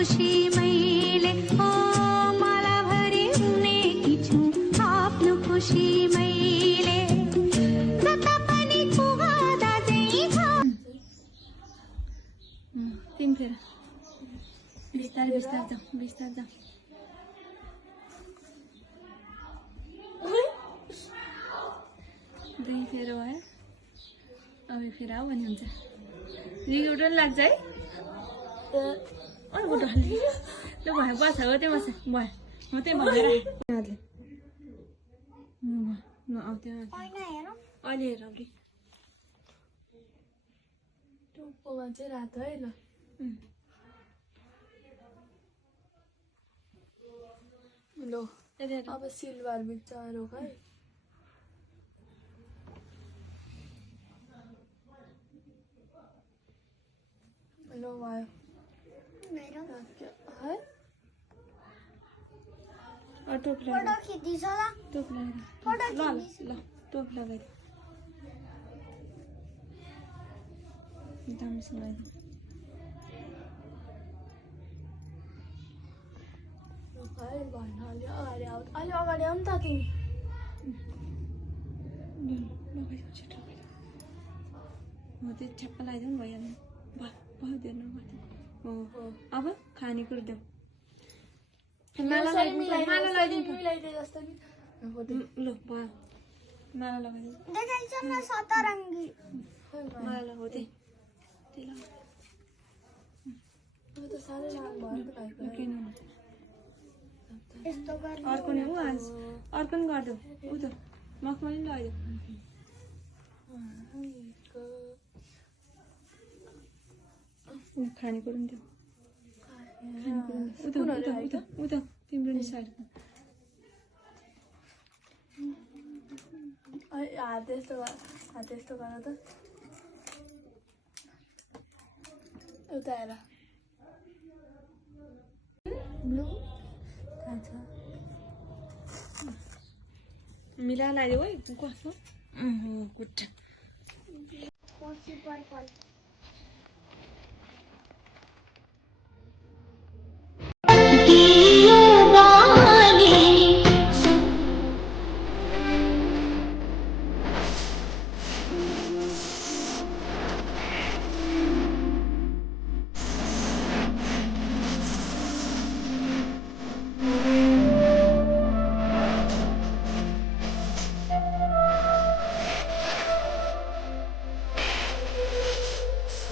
खुशी मैले ओ मला भरि हुनेकी छु आफ्नो खुशी मैले जता पनि पुगादा चाहिँ छ तिन फेर बिस्तार बिस्तार जाऊ दुई फेर भयो अब फेर आऊ भने हुन्छ रिउट पनि लाग्छ है अर्को डल्ले ल भयो बस हो त्यो बस भयो हो त्यही भनेर अहिले हेर अघि टुप्पोमा चाहिँ रातो है ल लो अब सिल्भर बिचारो है लो भयो है टोप लगाएर टोप लगाइदियो दामसँग अलि अगाडि आऊ नि त तिमी हो त्यो छ्याप्पा लगाइदिउँ भइहाल्यो भयो दिनु हो अब खानेकुरो देऊ माला लगाइदिउँ ल भयो माला लगाइदिउँ माला हो त्यही अर्को नि आज अर्को पनि गरिदेऊ ऊ त मखमली पनि लगाइदेऊ खानेकुरो पनि देऊ उता तिम्रो नि साइडमा हात यस्तो गर त उता हेर ब्लू मिला लगाइदेऊ है कस्तो गुड पर्पल